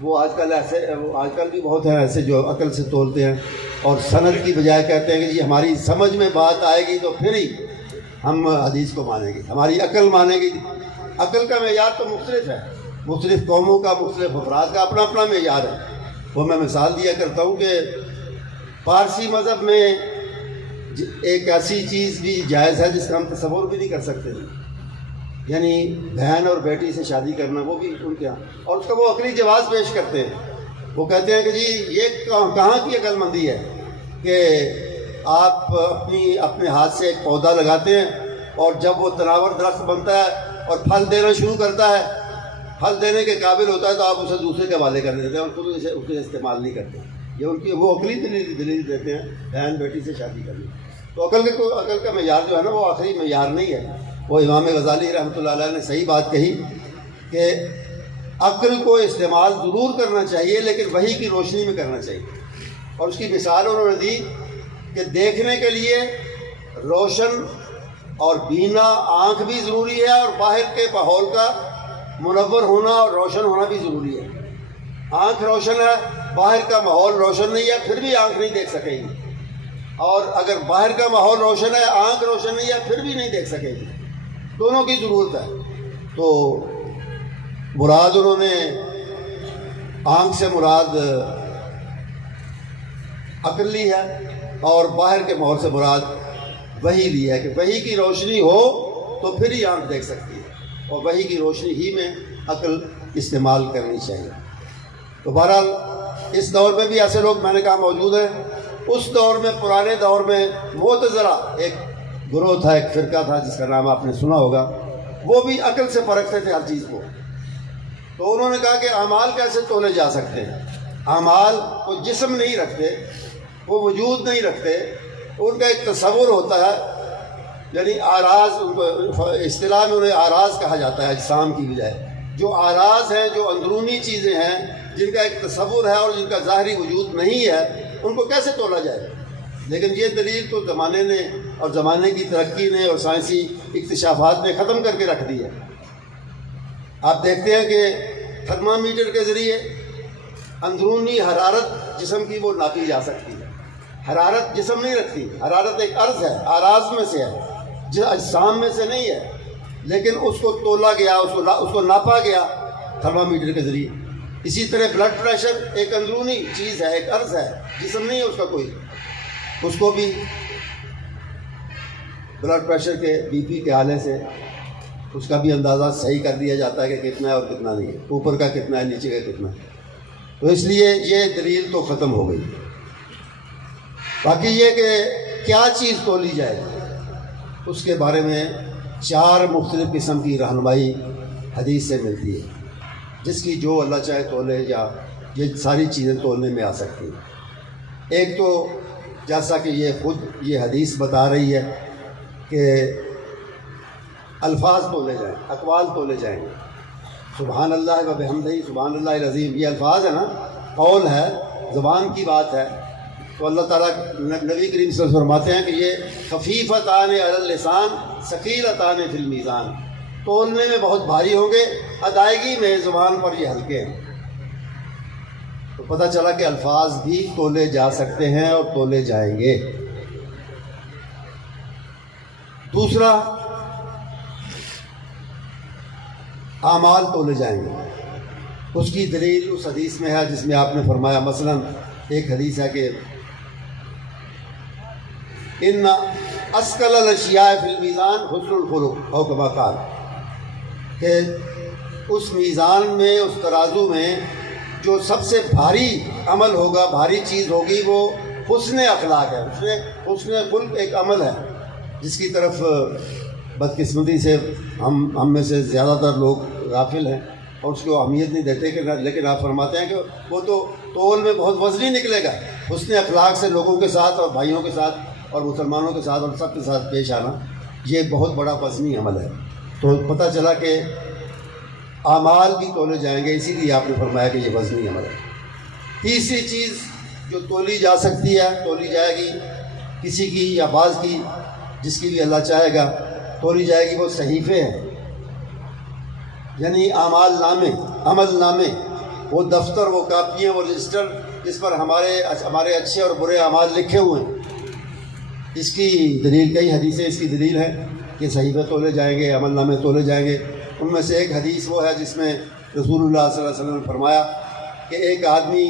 وہ آج کل بھی بہت ہیں ایسے جو عقل سے تولتے ہیں اور سند کی بجائے کہتے ہیں کہ جی ہماری سمجھ میں بات آئے گی تو پھر ہی ہم حدیث کو مانیں گے، ہماری عقل مانیں گی۔ عقل کا معیار تو مختلف ہے، مختلف قوموں کا، مختلف افراد کا اپنا اپنا معیار ہے۔ وہ میں مثال دیا کرتا ہوں کہ پارسی مذہب میں ایک ایسی چیز بھی جائز ہے جس کا ہم تصور بھی نہیں کر سکتے، یعنی بہن اور بیٹی سے شادی کرنا، وہ بھی ان کے یہاں، اور اس کا وہ عقلی جواز پیش کرتے ہیں۔ وہ کہتے ہیں کہ جی یہ کہاں کی عقل مندی ہے کہ آپ اپنے ہاتھ سے ایک پودا لگاتے ہیں، اور جب وہ تناور درخت بنتا ہے اور پھل دینا شروع کرتا ہے، پھل دینے کے قابل ہوتا ہے تو آپ اسے دوسرے کے حوالے کر دیتے ہیں اور خود اسے استعمال نہیں کرتے۔ یہ ان کی وہ عقلی دلیل دیتے ہیں بہن بیٹی سے شادی کرنے۔ تو عقل کا معیار جو ہے نا وہ آخری معیار نہیں ہے۔ وہ امام غزالی رحمۃ اللہ علیہ نے صحیح بات کہی کہ عقل کو استعمال ضرور کرنا چاہیے، لیکن وحی کی روشنی میں کرنا چاہیے۔ اور اس کی مثال انہوں نے دی کہ دیکھنے کے لیے روشن اور بینا آنکھ بھی ضروری ہے، اور باہر کے ماحول کا منور ہونا اور روشن ہونا بھی ضروری ہے۔ آنکھ روشن ہے، باہر کا ماحول روشن نہیں ہے، پھر بھی آنکھ نہیں دیکھ سکے گی، اور اگر باہر کا ماحول روشن ہے، آنکھ روشن نہیں ہے، پھر بھی نہیں دیکھ سکے گی۔ دونوں کی ضرورت ہے۔ تو مراد انہوں نے آنکھ سے مراد عقل لی ہے، اور باہر کے ماحول سے مراد وحی لی ہے کہ وحی کی روشنی ہو تو پھر ہی آنکھ دیکھ سکتی ہے، اور وحی کی روشنی ہی میں عقل استعمال کرنی چاہیے۔ تو بہرحال اس دور میں بھی ایسے لوگ میں نے کہا موجود ہیں۔ اس دور میں، پرانے دور میں معتزلہ ایک گروہ تھا، ایک فرقہ تھا جس کا نام آپ نے سنا ہوگا، وہ بھی عقل سے پرکھتے تھے ہر چیز کو۔ تو انہوں نے کہا کہ اعمال کیسے تولے جا سکتے ہیں؟ اعمال وہ جسم نہیں رکھتے، وہ وجود نہیں رکھتے، ان کا ایک تصور ہوتا ہے، یعنی آراز، ان کو اصطلاح میں انہیں آراز کہا جاتا ہے اجسام کی بجائے۔ جو آراز ہیں، جو اندرونی چیزیں ہیں، جن کا ایک تصور ہے اور جن کا ظاہری وجود نہیں ہے، ان کو کیسے تولا جائے؟ لیکن یہ دلیل تو زمانے نے اور زمانے کی ترقی نے اور سائنسی اکتشافات نے ختم کر کے رکھ دی ہے۔ آپ دیکھتے ہیں کہ تھرمامیٹر کے ذریعے اندرونی حرارت جسم کی وہ ناپی جا سکتی ہے۔ حرارت جسم نہیں رکھتی، حرارت ایک عرض ہے، آراز میں سے ہے، جو اجسام میں سے نہیں ہے، لیکن اس کو تولا گیا، اس کو ناپا گیا تھرمامیٹر کے ذریعے۔ اسی طرح بلڈ پریشر ایک اندرونی چیز ہے، ایک عرض ہے، جسم نہیں ہے اس کا کوئی، اس کو بھی بلڈ پریشر کے بی پی کے حوالے سے اس کا بھی اندازہ صحیح کر دیا جاتا ہے کہ کتنا ہے اور کتنا نہیں ہے، اوپر کا کتنا ہے، نیچے کا کتنا ہے۔ تو اس لیے یہ دلیل تو ختم ہو گئی۔ باقی یہ کہ کیا چیز تولی جائے، اس کے بارے میں 4 مختلف قسم کی رہنمائی حدیث سے ملتی ہے، جس کی جو اللہ چاہے تولے، یا یہ ساری چیزیں تولنے میں آ سکتی ہیں۔ ایک تو جیسا کہ یہ خود یہ حدیث بتا رہی ہے کہ الفاظ تولے جائیں، اقوال تولے جائیں گے۔ سبحان اللہ و بحمدہ، سبحان اللہ العظیم، یہ الفاظ ہے نا، قول ہے، زبان کی بات ہے۔ تو اللہ تعالیٰ نبی کریم صلی اللہ علیہ وسلم فرماتے ہیں کہ یہ خفیفتان علی اللسان ثقیلتان فی المیزان، تولنے میں بہت بھاری ہوں گے، ادائیگی میں زبان پر یہ ہلکے ہیں۔ تو پتہ چلا کہ الفاظ بھی تولے جا سکتے ہیں اور تولے جائیں گے۔ دوسرا، اعمال تولے جائیں گے۔ اس کی دلیل اس حدیث میں ہے جس میں آپ نے فرمایا، مثلا ایک حدیث ہے کہ ان اسقل الاشیاء فی المیزان حسن الخلق او کما قال، کہ اس میزان میں، اس ترازو میں جو سب سے بھاری عمل ہوگا، بھاری چیز ہوگی، وہ حسن اخلاق ہے۔ حسن خلق ایک عمل ہے جس کی طرف بدقسمتی سے ہم میں سے زیادہ تر لوگ غافل ہیں اور اس کو اہمیت نہیں دیتے، کہ لیکن آپ فرماتے ہیں کہ وہ تو تول میں بہت وزنی نکلے گا۔ حسن اخلاق سے لوگوں کے ساتھ اور بھائیوں کے ساتھ اور مسلمانوں کے ساتھ اور سب کے ساتھ پیش آنا، یہ بہت بڑا وزنی عمل ہے۔ تو پتہ چلا کہ اعمال بھی تولے جائیں گے، اسی لیے آپ نے فرمایا کہ یہ وزنی عمل ہے۔ تیسری چیز جو تولی جا سکتی ہے، تولی جائے گی کسی کی یا بعض کی، جس کی بھی اللہ چاہے گا تولی جائے گی، وہ صحیفے ہیں، یعنی اعمال نامے، عمل نامے، وہ دفتر، وہ کاپیاں، وہ رجسٹر جس پر ہمارے اچھے اور برے اعمال لکھے ہوئے ہیں۔ اس کی دلیل، کئی حدیثیں اس کی دلیل ہیں کہ صحیفے تولے جائیں گے، عمل نامے تولے جائیں گے۔ ان میں سے ایک حدیث وہ ہے جس میں رسول اللہ صلی اللہ علیہ وسلم نے فرمایا کہ ایک آدمی،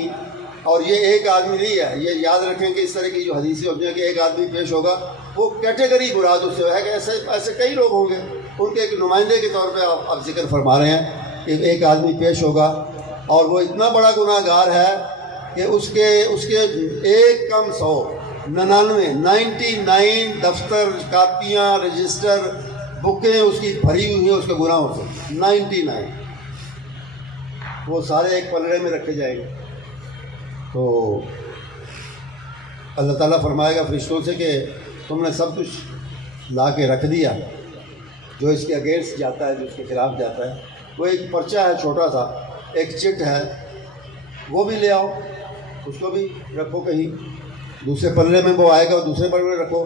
اور یہ ایک آدمی نہیں ہے، یہ یاد رکھیں کہ اس طرح کی جو حدیثیں ہوتی ہیں کہ ایک آدمی پیش ہوگا، وہ کیٹیگری مراد اس سے ہے کہ ایسے کئی لوگ ہوں گے، ان کے ایک نمائندے کے طور پہ آپ ذکر فرما رہے ہیں کہ ایک آدمی پیش ہوگا اور وہ اتنا بڑا گناہ گار ہے کہ اس کے ایک کم 99 دفتر، کاپیاں، رجسٹر، بکیں اس کی بھری ہوئی ہیں اس کے گناہوں سے، 99 وہ سارے ایک پلڑے میں رکھے جائیں گے۔ تو اللہ تعالیٰ فرمائے گا فرشتوں سے کہ تم نے سب کچھ لا کے رکھ دیا جو اس کے اگینسٹ جاتا ہے، جو اس کے خلاف جاتا ہے۔ وہ ایک پرچہ ہے چھوٹا سا، ایک چٹ ہے، وہ بھی لے آؤ، اس کو بھی رکھو کہیں دوسرے پلڑے میں، وہ آئے گا دوسرے پلڑے میں رکھو۔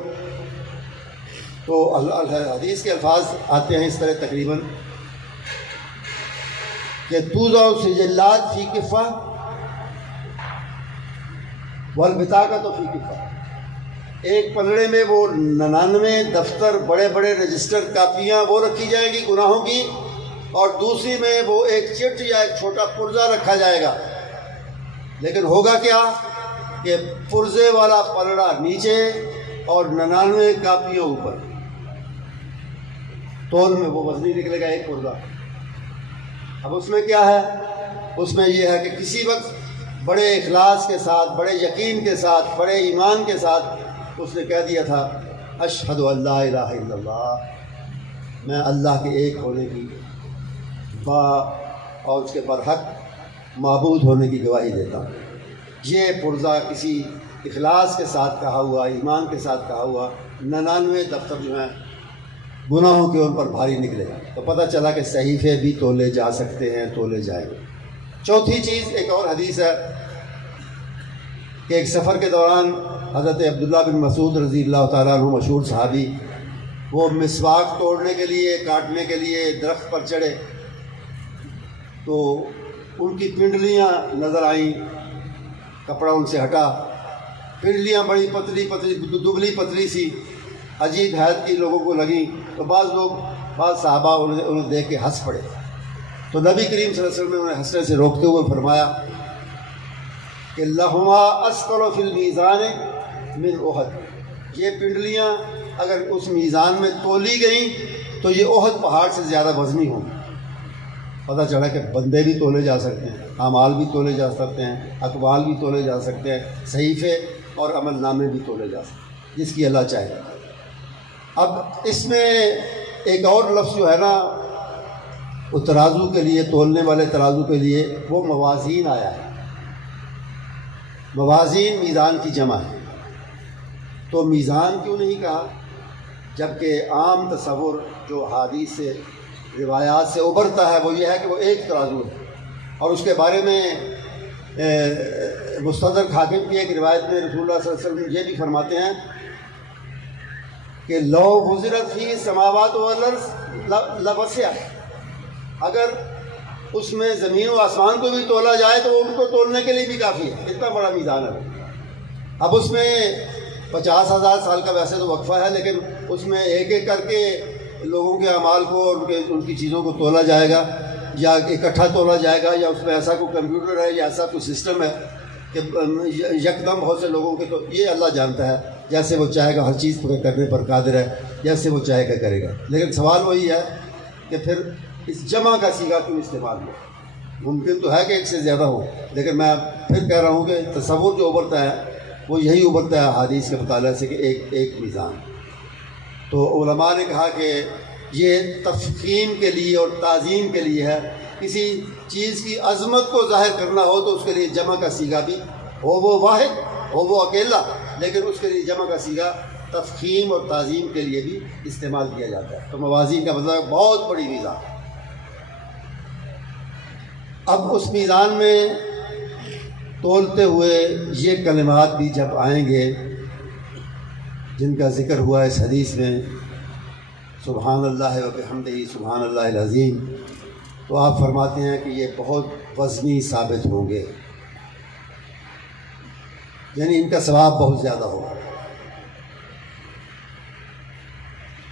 تو حدیث کے الفاظ آتے ہیں اس طرح تقریباً کہ توضع سجلات فی کفہ والبطاقۃ فی کفہ، ایک پلڑے میں وہ 99 دفتر، بڑے بڑے رجسٹر، کاپیاں وہ رکھی جائیں گی گناہوں کی، اور دوسری میں وہ ایک چٹ یا ایک چھوٹا پرزہ رکھا جائے گا۔ لیکن ہوگا کیا کہ پرزے والا پلڑا نیچے اور 99 کاپیاں اوپر، تول میں وہ وزنی نکلے گا ایک پرزہ۔ اب اس میں کیا ہے؟ اس میں یہ ہے کہ کسی وقت بڑے اخلاص کے ساتھ، بڑے یقین کے ساتھ، بڑے ایمان کے ساتھ اس نے کہہ دیا تھا اشہد ان لا الہ الا اللہ، میں اللہ کے ایک ہونے کی اور اس کے برحق معبود ہونے کی گواہی دیتا ہوں۔ یہ پرزہ کسی اخلاص کے ساتھ کہا ہوا، ایمان کے ساتھ کہا ہوا، 99 دفتر جو ہیں گناہوں کے ان پر بھاری نکلے گا۔ تو پتہ چلا کہ صحیفے بھی تولے جا سکتے ہیں، تولے جائیں گے۔ چوتھی چیز، ایک اور حدیث ہے کہ ایک سفر کے دوران حضرت عبداللہ بن مسعود رضی اللہ تعالیٰ عنہ، مشہور صحابی، وہ مسواک توڑنے کے لیے، کاٹنے کے لیے درخت پر چڑھے تو ان کی پنڈلیاں نظر آئیں، کپڑا ان سے ہٹا، پنڈلیاں بڑی پتلی پتلی، دبلی پتلی سی، عجیب حیرت کی لوگوں کو لگیں۔ تو بعض صحابہ انہیں دیکھ کے ہنس پڑے۔ تو نبی کریم صلی اللہ علیہ وسلم نے انہیں ہنسنے سے روکتے ہوئے فرمایا کہ لہما اسقل فی المیزان من احد، یہ پنڈلیاں اگر اس میزان میں تولی گئیں تو یہ احد پہاڑ سے زیادہ وزنی ہوں۔ پتہ چلا کہ بندے بھی تولے جا سکتے ہیں، اعمال بھی تولے جا سکتے ہیں، اقوال بھی تولے جا سکتے ہیں، صحیفے اور عمل نامے بھی تولے جا سکتے ہیں، جس کی اللہ چاہے۔ اب اس میں ایک اور لفظ جو ہے نا وہ ترازو کے لیے، تولنے والے ترازو کے لیے وہ موازین آیا ہے۔ موازین میزان کی جمع ہے، تو میزان کیوں نہیں کہا؟ جبکہ عام تصور جو حدیث سے روایات سے ابھرتا ہے وہ یہ ہے کہ وہ ایک ترازو ہے، اور اس کے بارے میں مستدرک حاکم کی ایک روایت میں رسول اللہ صلی اللہ علیہ وسلم یہ بھی فرماتے ہیں کہ لو وزرت فی السماوات والارض لوسع، اگر اس میں زمین و آسمان کو بھی تولا جائے تو ان کو تولنے کے لیے بھی کافی ہے، اتنا بڑا میزان ہے۔ اب اس میں 50,000 سال کا ویسے تو وقفہ ہے، لیکن اس میں ایک ایک کر کے لوگوں کے اعمال کو اور ان کی چیزوں کو تولا جائے گا، یا اکٹھا تولا جائے گا، یا اس میں ایسا کوئی کمپیوٹر ہے یا ایسا کوئی سسٹم ہے کہ یکدم بہت سے لوگوں کے، تو یہ اللہ جانتا ہے، جیسے وہ چاہے گا ہر چیز کرنے پر قادر ہے، جیسے وہ چاہے گا کرے گا۔ لیکن سوال وہی ہے کہ پھر اس جمع کا صیغہ کیوں استعمال ہو؟ ممکن تو ہے کہ ایک سے زیادہ ہو، لیکن میں پھر کہہ رہا ہوں کہ تصور جو ابھرتا ہے وہ یہی ابھرتا ہے حدیث کے مطالعے سے کہ ایک میزان۔ تو علماء نے کہا کہ یہ تفخیم کے لیے اور تعظیم کے لیے ہے، کسی چیز کی عظمت کو ظاہر کرنا ہو تو اس کے لیے جمع کا صیغہ بھی ہو، وہ واحد ہو، وہ اکیلا، لیکن اس کے لیے جمع کا صیغہ تفخیم اور تعظیم کے لیے بھی استعمال کیا جاتا ہے۔ تو موازین کا مطلب بہت بڑی میزان۔ اب اس میزان میں تولتے ہوئے یہ کلمات بھی جب آئیں گے جن کا ذکر ہوا اس حدیث میں، سبحان اللہ و بحمدہ سبحان اللہ العظیم، تو آپ فرماتے ہیں کہ یہ بہت وزنی ثابت ہوں گے، یعنی ان کا ثواب بہت زیادہ ہوگا۔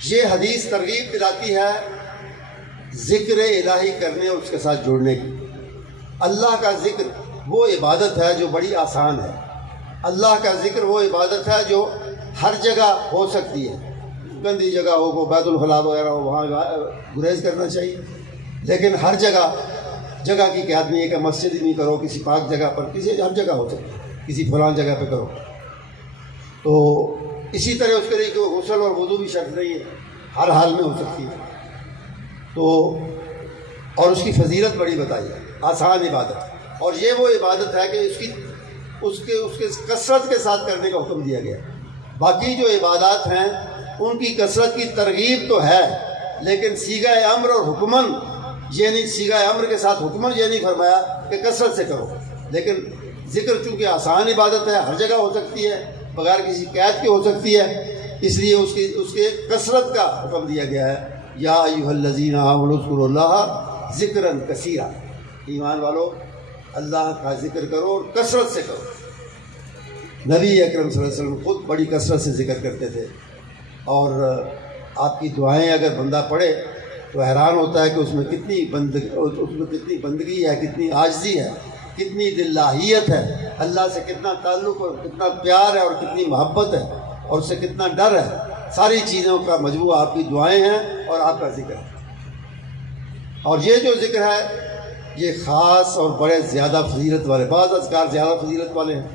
یہ حدیث ترغیب دلاتی ہے ذکر الہی کرنے اور اس کے ساتھ جڑنے کی۔ اللہ کا ذکر وہ عبادت ہے جو بڑی آسان ہے، اللہ کا ذکر وہ عبادت ہے جو ہر جگہ ہو سکتی ہے۔ گندی جگہ ہو، کو بیت الخلاء وغیرہ ہو، وہاں گریز کرنا چاہیے، لیکن ہر جگہ کی قیادت نہیں ہے کہ مسجد ہی نہیں کرو، کسی پاک جگہ پر، ہر جگہ ہو سکتی ہے، کسی فلان جگہ پہ کرو۔ تو اسی طرح اس کے لیے کہ غسل اور وضو بھی شرط نہیں ہے، ہر حال میں ہو سکتی ہے۔ تو اور اس کی فضیلت بڑی بتائی ہے، آسان عبادت، اور یہ وہ عبادت ہے کہ اس کے کثرت کے ساتھ کرنے کا حکم دیا گیا۔ باقی جو عبادات ہیں ان کی کثرت کی ترغیب تو ہے، لیکن صیغہ امر اور حکمن یہ نہیں، صیغہ امر کے ساتھ حکمن یہ نہیں فرمایا کہ کثرت سے کرو، لیکن ذکر چونکہ آسان عبادت ہے، ہر جگہ ہو سکتی ہے، بغیر کسی قید کے ہو سکتی ہے، اس لیے اس کے کثرت کا حکم دیا گیا ہے۔ یا ایھا الذین آمنوا اذکروا اللہ ذکرا کثیرا، ایمان والو اللہ کا ذکر کرو اور کثرت سے کرو۔ نبی اکرم صلی اللہ علیہ وسلم خود بڑی کثرت سے ذکر کرتے تھے، اور آپ کی دعائیں اگر بندہ پڑھے تو حیران ہوتا ہے کہ اس میں کتنی بندگی ہے، کتنی عاجزی ہے، کتنی دلاہیت ہے، اللہ سے کتنا تعلق اور کتنا پیار ہے اور کتنی محبت ہے اور اس سے کتنا ڈر ہے۔ ساری چیزوں کا مجموعہ آپ کی دعائیں ہیں اور آپ کا ذکر ہے۔ اور یہ جو ذکر ہے یہ خاص اور بڑے زیادہ فضیلت والے، بعض اذکار زیادہ فضیلت والے ہیں۔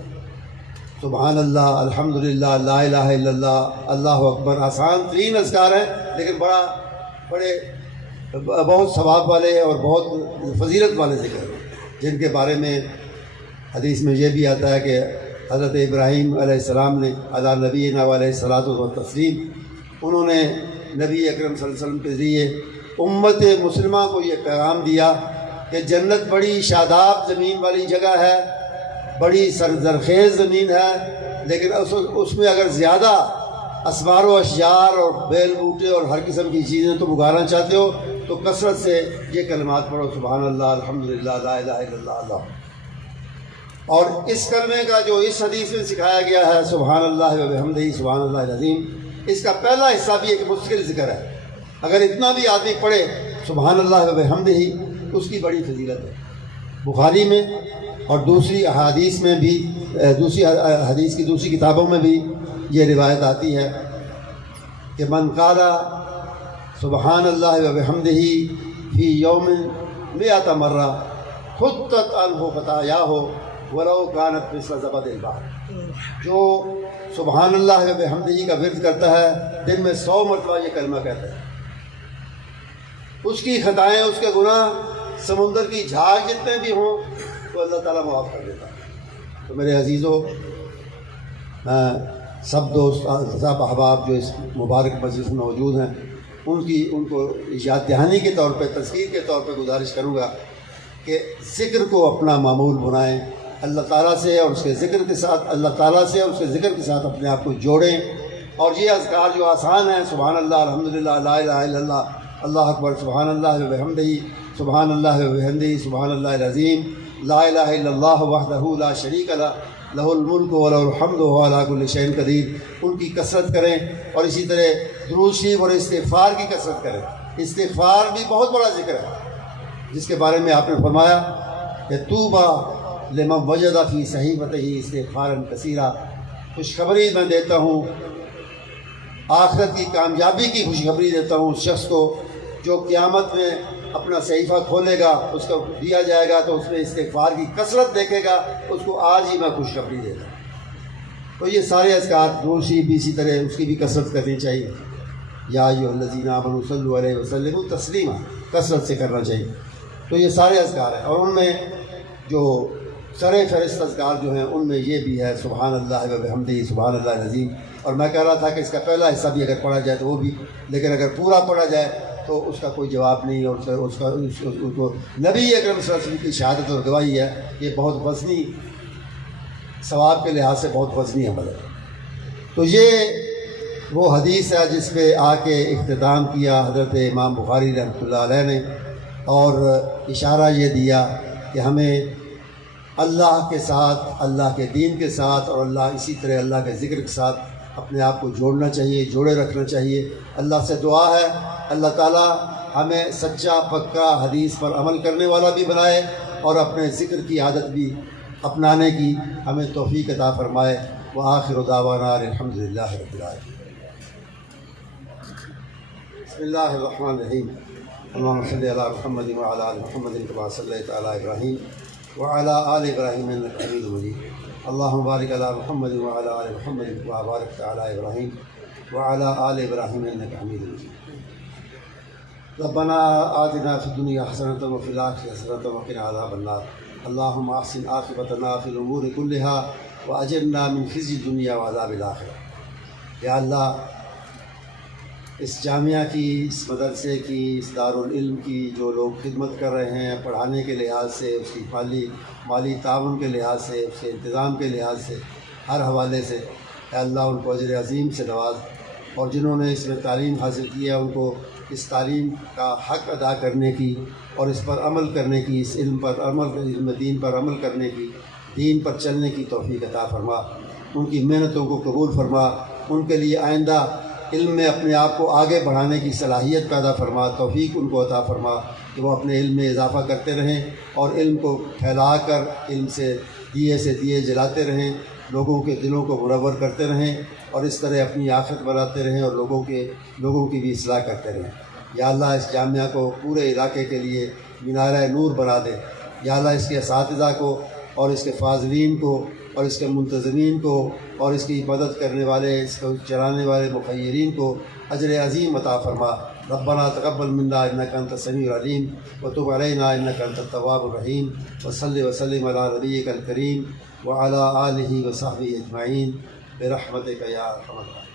سبحان اللہ، الحمدللہ، لا الہ الا اللہ، اللہ اکبر، آسان ترین اذکار ہیں، لیکن بہت ثواب والے اور بہت فضیلت والے ذکر ہیں، جن کے بارے میں حدیث میں یہ بھی آتا ہے کہ حضرت ابراہیم علیہ السلام نے علی نبینا علیہ الصلاۃ والتسلیم، انہوں نے نبی اکرم صلی اللہ علیہ وسلم کے ذریعے امت مسلمہ کو یہ پیغام دیا کہ جنت بڑی شاداب زمین والی جگہ ہے، بڑی سرزرخیز زمین ہے، لیکن اس میں اگر زیادہ اسمار و اشجار اور بیل بوٹے اور ہر قسم کی چیزیں تم اگانا چاہتے ہو تو کثرت سے یہ کلمات پڑھو، سبحان اللہ، الحمدللہ، لا الہ الا اللہ، اللہ۔ اور اس کلمے کا جو اس حدیث میں سکھایا گیا ہے، سبحان اللہ و بحمدہ سبحان اللہ العظیم، اس کا پہلا حصہ بھی ایک مستقل ذکر ہے۔ اگر اتنا بھی آدمی پڑھے سبحان اللہ و بحمدہ، اس کی بڑی فضیلت ہے۔ بخاری میں اور دوسری احادیث میں بھی، دوسری حدیث کی دوسری کتابوں میں بھی یہ روایت آتی ہے کہ من قال سبحان اللہ و بحمدہ فی یوم 100 مرہ حطت عنہ خطایاہ ولو کانت مثل زبد البحر، جو سبحان اللہ و بحمدہ کا ورد کرتا ہے دن میں 100 مرتبہ یہ کلمہ کہتا ہے اس کی خطائیں، اس کے گناہ سمندر کی جھاگ جتنے بھی ہوں تو اللہ تعالیٰ معاف کر دیتا ہے۔ تو میرے عزیزوں، سب دوست، سب احباب جو اس مبارک مجلس میں موجود ہیں، ان کو یاد دہانی کے طور پہ، تذکیر کے طور پہ گزارش کروں گا کہ ذکر کو اپنا معمول بنائیں، اللہ تعالیٰ سے اور اس کے ذکر کے ساتھ، اللہ تعالیٰ سے اور اس کے ذکر کے ساتھ اپنے آپ کو جوڑیں۔ اور یہ اذکار جو آسان ہیں، سبحان اللہ، الحمدللہ، لا الہ الا اللہ، اللہ اکبر، سبحان اللہ وبحمدہ، سبحان اللہ وبحمدہ، سبحان اللہ العظیم، لا الہ الا اللہ وحدہ لا شریک لہ، لہ الملک و لہ الحمد وہو علی کل شیء قدیر، ان کی کثرت کریں۔ اور اسی طرح درود شریف اور استغفار کی کثرت کریں۔ استغفار بھی بہت بڑا ذکر ہے، جس کے بارے میں آپ نے فرمایا کہ طوبیٰ لمن وجد فی صحیفتہ استغفارا کثیرا، خوشخبری میں دیتا ہوں، آخرت کی کامیابی کی خوشخبری دیتا ہوں اس شخص کو جو قیامت میں اپنا صحیفہ کھولے گا، اس کو دیا جائے گا تو اس میں استغفار کی کثرت دیکھے گا، اس کو آج ہی میں خوشخبری دیتا ہوں۔ تو یہ سارے اذکار، درود شریف بھی اسی طرح اس کی بھی کثرت کرنی چاہیے۔ یا ایھا الذین آمنوا صلوا علیہ وسلموا تسلیما، کثرت سے کرنا چاہیے۔ تو یہ سارے اذکار ہیں، اور ان میں جو سر فہرست اذکار جو ہیں ان میں یہ بھی ہے سبحان اللہ وبحمدہ، سبحان اللہ العظیم۔ اور میں کہہ رہا تھا کہ اس کا پہلا حصہ بھی اگر پڑھا جائے تو وہ بھی، لیکن اگر پورا پڑھا جائے تو اس کا کوئی جواب نہیں، اور اس کو نبی اکرم صلی اللہ علیہ وسلم کی شہادت اور گواہی ہے، یہ بہت وزنی، ثواب کے لحاظ سے بہت وزنی عمل ہے۔ تو یہ وہ حدیث ہے جس پہ آ کے اختتام کیا حضرت امام بخاری رحمۃ اللہ علیہ نے، اور اشارہ یہ دیا کہ ہمیں اللہ کے ساتھ، اللہ کے دین کے ساتھ، اور اسی طرح اللہ کے ذکر کے ساتھ اپنے آپ کو جوڑنا چاہیے، جوڑے رکھنا چاہیے۔ اللہ سے دعا ہے اللہ تعالیٰ ہمیں سچا پکا حدیث پر عمل کرنے والا بھی بنائے، اور اپنے ذکر کی عادت بھی اپنانے کی ہمیں توفیق عطا فرمائے۔ وآخر دعوانا الحمد للہ رب العالمین۔ بسم اللہ الرحمن الرحیم۔ اللہم صلی علی محمد وعلی آل محمد کما صلیت علی ابراہیم وعلی آل ابراہیم انک حمید مجید۔ اللہم بارک علی محمد وعلی آل محمد کما بارکت علی ابراہیم وعلی آل ابراہیم انک حمید مجید۔ ربنا آتنا فی الدنیا حسنۃ وفی الآخرۃ حسنۃ وقنا عذاب النار۔ اللہم احسن عاقبتنا فی الامور کلہا واجرنا من خزی الدنیا وعذاب الآخرہ۔ یا اللہ، اس جامعہ کی، اس مدرسے کی، اس دارالعلم کی جو لوگ خدمت کر رہے ہیں پڑھانے کے لحاظ سے، اس کی مالی تعاون کے لحاظ سے، اس کے انتظام کے لحاظ سے، ہر حوالے سے، اے اللہ ان کو اجر عظیم سے نواز، اور جنہوں نے اس میں تعلیم حاصل کی ہے ان کو اس تعلیم کا حق ادا کرنے کی اور اس پر عمل کرنے کی، اس علم پر عمل، علم دین پر عمل کرنے کی، دین پر چلنے کی توفیق عطا فرما۔ ان کی محنتوں کو قبول فرما، ان کے لیے آئندہ علم میں اپنے آپ کو آگے بڑھانے کی صلاحیت پیدا فرما، توفیق ان کو عطا فرما کہ وہ اپنے علم میں اضافہ کرتے رہیں اور علم کو پھیلا کر علم سے دیے جلاتے رہیں، لوگوں کے دلوں کو منور کرتے رہیں، اور اس طرح اپنی آخرت بناتے رہیں اور لوگوں کی بھی اصلاح کرتے رہیں۔ یا اللہ اس جامعہ کو پورے علاقے کے لیے مینارہ نور بنا دے۔ یا اللہ اس کے اساتذہ کو اور اس کے فاضلین کو اور اس کے منتظمین کو اور اس کی مدد کرنے والے، اس کو چلانے والے مخیرین کو اجر عظیم عطا فرما۔ ربنا تقبل منا انک انت السمیع العلیم وتب علینا انک انت التواب الرحیم، وصلی وسلم علی نبیک الکریم وعلی آلہ وصحبہ اجمعین برحمتک یا ارحم الراحمین۔